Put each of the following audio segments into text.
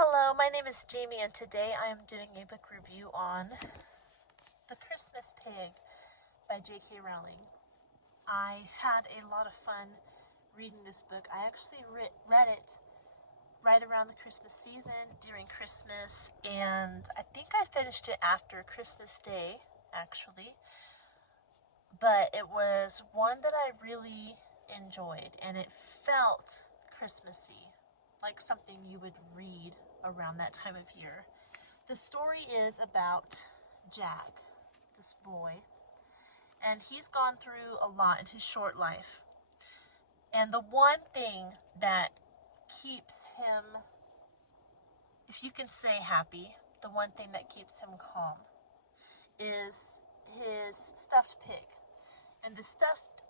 Hello, my name is Jamie, and today I am doing a book review on The Christmas Pig by J.K. Rowling. I had a lot of fun reading this book. I actually read it right around the Christmas season, during Christmas, and I think I finished it after Christmas Day, actually. But it was one that I really enjoyed, and it felt Christmassy, like something you would read around that time of year. The story is about Jack, this boy, and he's gone through a lot in his short life. And the one thing that keeps him, if you can say happy, the one thing that keeps him calm is his stuffed pig. And the stuffed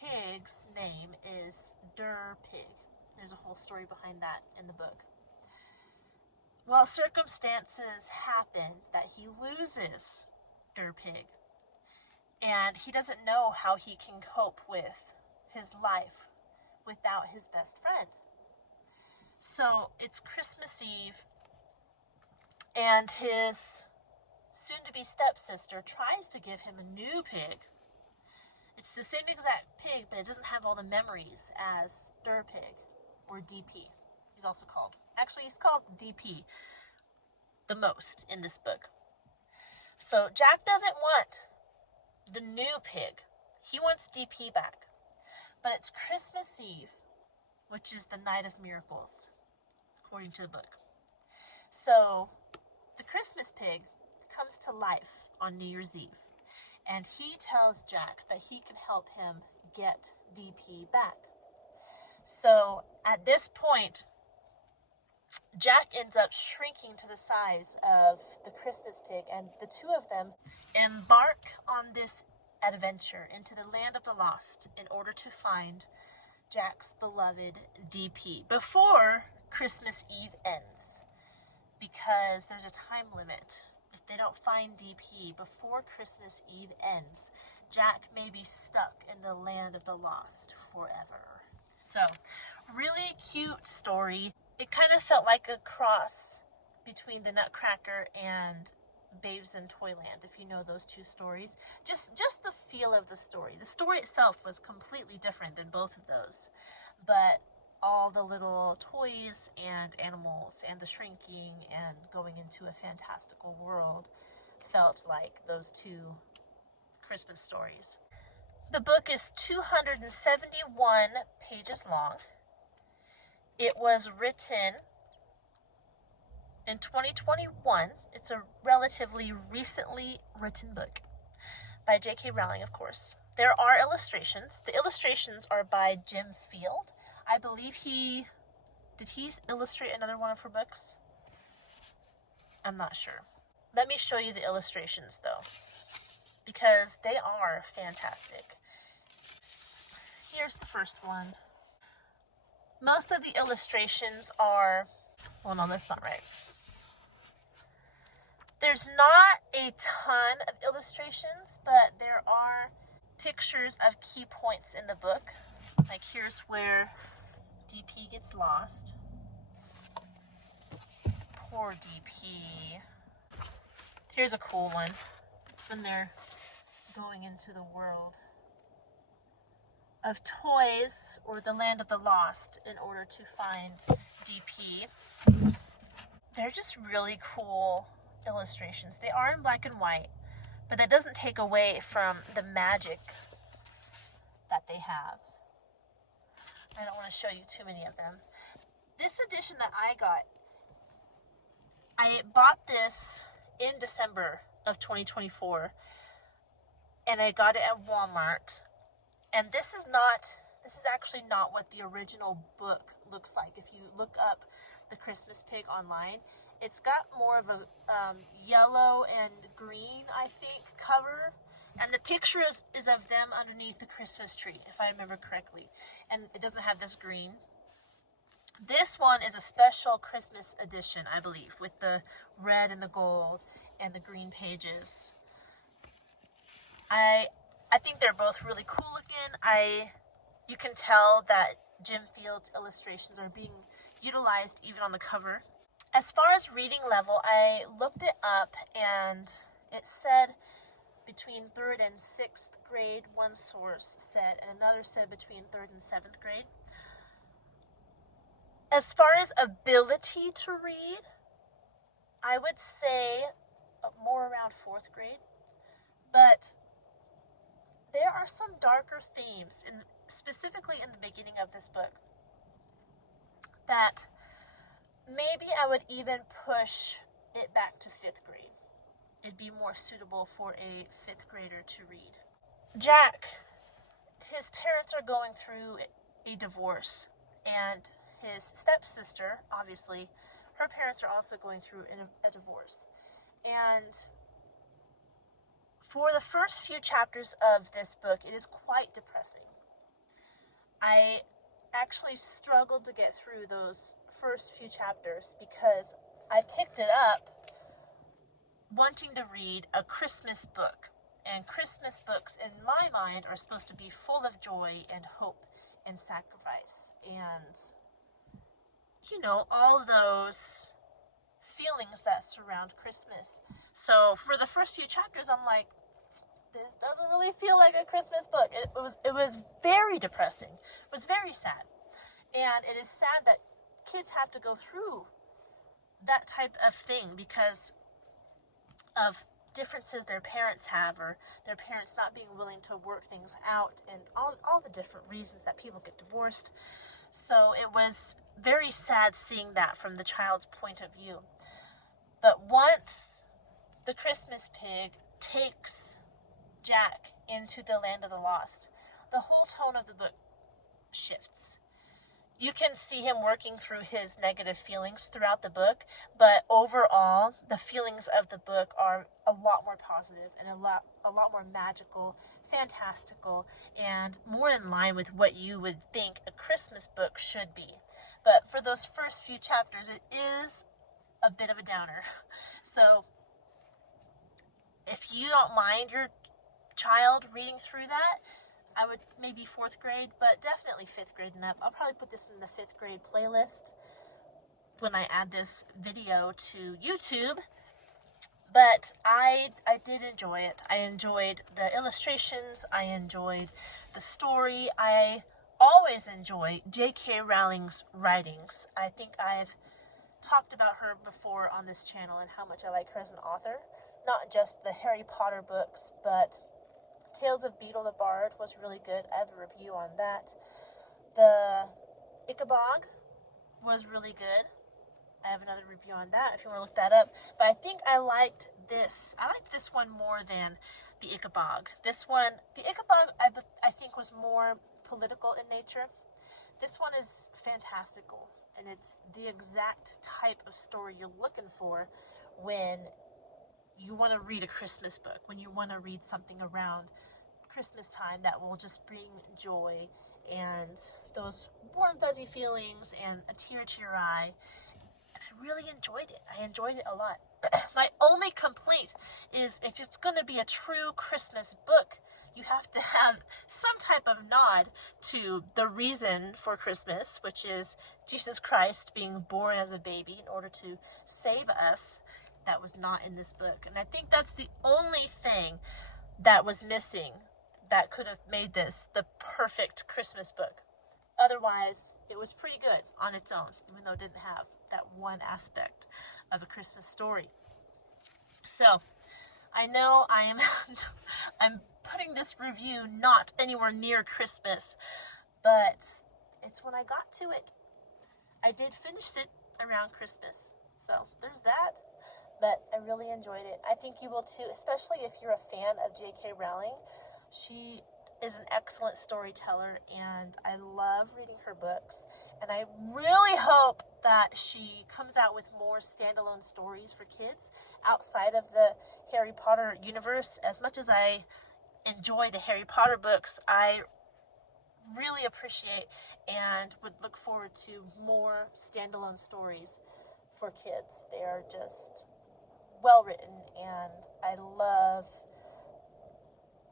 pig's name is Pig. There's a whole story behind that in the book. Well, circumstances happen that he loses Pig, and he doesn't know how he can cope with his life without his best friend. So it's Christmas Eve, and his soon-to-be stepsister tries to give him a new pig. It's the same exact pig, but it doesn't have all the memories as Pig, or DP. He's also called. Actually, he's called DP the most in this book. So Jack doesn't want the new pig. He wants DP back. But it's Christmas Eve, which is the night of miracles, according to the book. So the Christmas pig comes to life on New Year's Eve. And he tells Jack that he can help him get DP back. So at this point, Jack ends up shrinking to the size of the Christmas pig, and the two of them embark on this adventure into the land of the lost in order to find Jack's beloved DP before Christmas Eve ends, because there's a time limit. If they don't find DP before Christmas Eve ends, Jack may be stuck in the land of the lost forever. So, really cute story. It kind of felt like a cross between the Nutcracker and Babes in Toyland, if you know those two stories. Just the feel of the story. The story itself was completely different than both of those, but all the little toys and animals and the shrinking and going into a fantastical world felt like those two Christmas stories. The book is 271 pages long. It was written in 2021. It's a relatively recently written book by J.K. Rowling, of course. There are illustrations. The illustrations are by Jim Field. I believe did he illustrate another one of her books? I'm not sure. Let me show you the illustrations, though, because they are fantastic. Here's the first one. Most of the illustrations are, well, no, that's not right. There's not a ton of illustrations, but there are pictures of key points in the book. Like here's where DP gets lost. Poor DP. Here's a cool one. It's when they're going into the world of toys, or the land of the lost, in order to find DP. They're just really cool illustrations. They are in black and white, but that doesn't take away from the magic that they have. I don't want to show you too many of them. This edition that I bought this in December of 2024, and I got it at Walmart. And this is actually not what the original book looks like. If you look up The Christmas Pig online, it's got more of a yellow and green, I think, cover. And the picture is of them underneath the Christmas tree, if I remember correctly. And it doesn't have this green. This one is a special Christmas edition, I believe, with the red and the gold and the green pages. I think they're both really cool looking. You can tell that Jim Field's illustrations are being utilized even on the cover. As far as reading level, I looked it up and it said between 3rd and 6th grade, one source said, and another said between 3rd and 7th grade. As far as ability to read, I would say more around 4th grade, but there are some darker themes, specifically in the beginning of this book, that maybe I would even push it back to 5th grade. It'd be more suitable for a 5th grader to read. Jack, his parents are going through a divorce, and his stepsister, obviously, her parents are also going through a divorce. And for the first few chapters of this book, it is quite depressing. I actually struggled to get through those first few chapters because I picked it up wanting to read a Christmas book. And Christmas books, in my mind, are supposed to be full of joy and hope and sacrifice and, you know, all those feelings that surround Christmas. So for the first few chapters, I'm like, this doesn't really feel like a Christmas book. It was very depressing. It was very sad. And it is sad that kids have to go through that type of thing because of differences their parents have, or their parents not being willing to work things out, and all the different reasons that people get divorced. So it was very sad seeing that from the child's point of view. But once the Christmas pig takes Jack into the land of the lost, the whole tone of the book shifts. You can see him working through his negative feelings throughout the book, but overall, the feelings of the book are a lot more positive and a lot more magical, fantastical, and more in line with what you would think a Christmas book should be. But for those first few chapters, it is a bit of a downer. So if you don't mind your child reading through that, I would maybe 4th grade, but definitely 5th grade and up. I'll probably put this in the 5th grade playlist when I add this video to YouTube. But I did enjoy it. I enjoyed the illustrations. I enjoyed the story. I always enjoy J.K. Rowling's writings. I think I've talked about her before on this channel and how much I like her as an author. Not just the Harry Potter books, but Tales of Beetle the Bard was really good. I have a review on that. The Ichabod was really good. I have another review on that if you want to look that up. But I think I liked this. I liked this one more than the Ichabod. The Ichabod, I think, was more political in nature. This one is fantastical, and it's the exact type of story you're looking for when you want to read a Christmas book, when you want to read something around Christmas time that will just bring joy and those warm, fuzzy feelings and a tear to your eye. And I really enjoyed it. I enjoyed it a lot. My only complaint is if it's going to be a true Christmas book, you have to have some type of nod to the reason for Christmas, which is Jesus Christ being born as a baby in order to save us. That was not in this book. And I think that's the only thing that was missing that could have made this the perfect Christmas book. Otherwise, it was pretty good on its own, even though it didn't have that one aspect of a Christmas story. So, I know I'm putting this review not anywhere near Christmas, but it's when I got to it. I did finish it around Christmas, so there's that. But I really enjoyed it. I think you will too, especially if you're a fan of J.K. Rowling. She is an excellent storyteller, and I love reading her books. And I really hope that she comes out with more standalone stories for kids outside of the Harry Potter universe. As much as I enjoy the Harry Potter books, I really appreciate and would look forward to more standalone stories for kids. They are just well written, and I love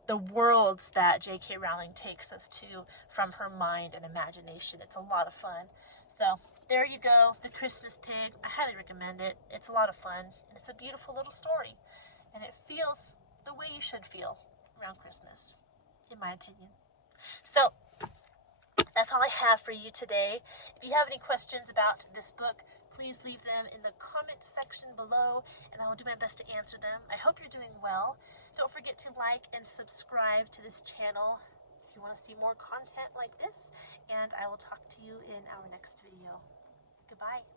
the worlds that J.K. Rowling takes us to from her mind and imagination. It's a lot of fun. So there you go, The Christmas Pig. I highly recommend it. It's a lot of fun, and it's a beautiful little story, and it feels the way you should feel around Christmas, in my opinion. So, that's all I have for you today. If you have any questions about this book, please leave them in the comment section below, and I will do my best to answer them. I hope you're doing well. Don't forget to like and subscribe to this channel if you want to see more content like this, and I will talk to you in our next video. Goodbye.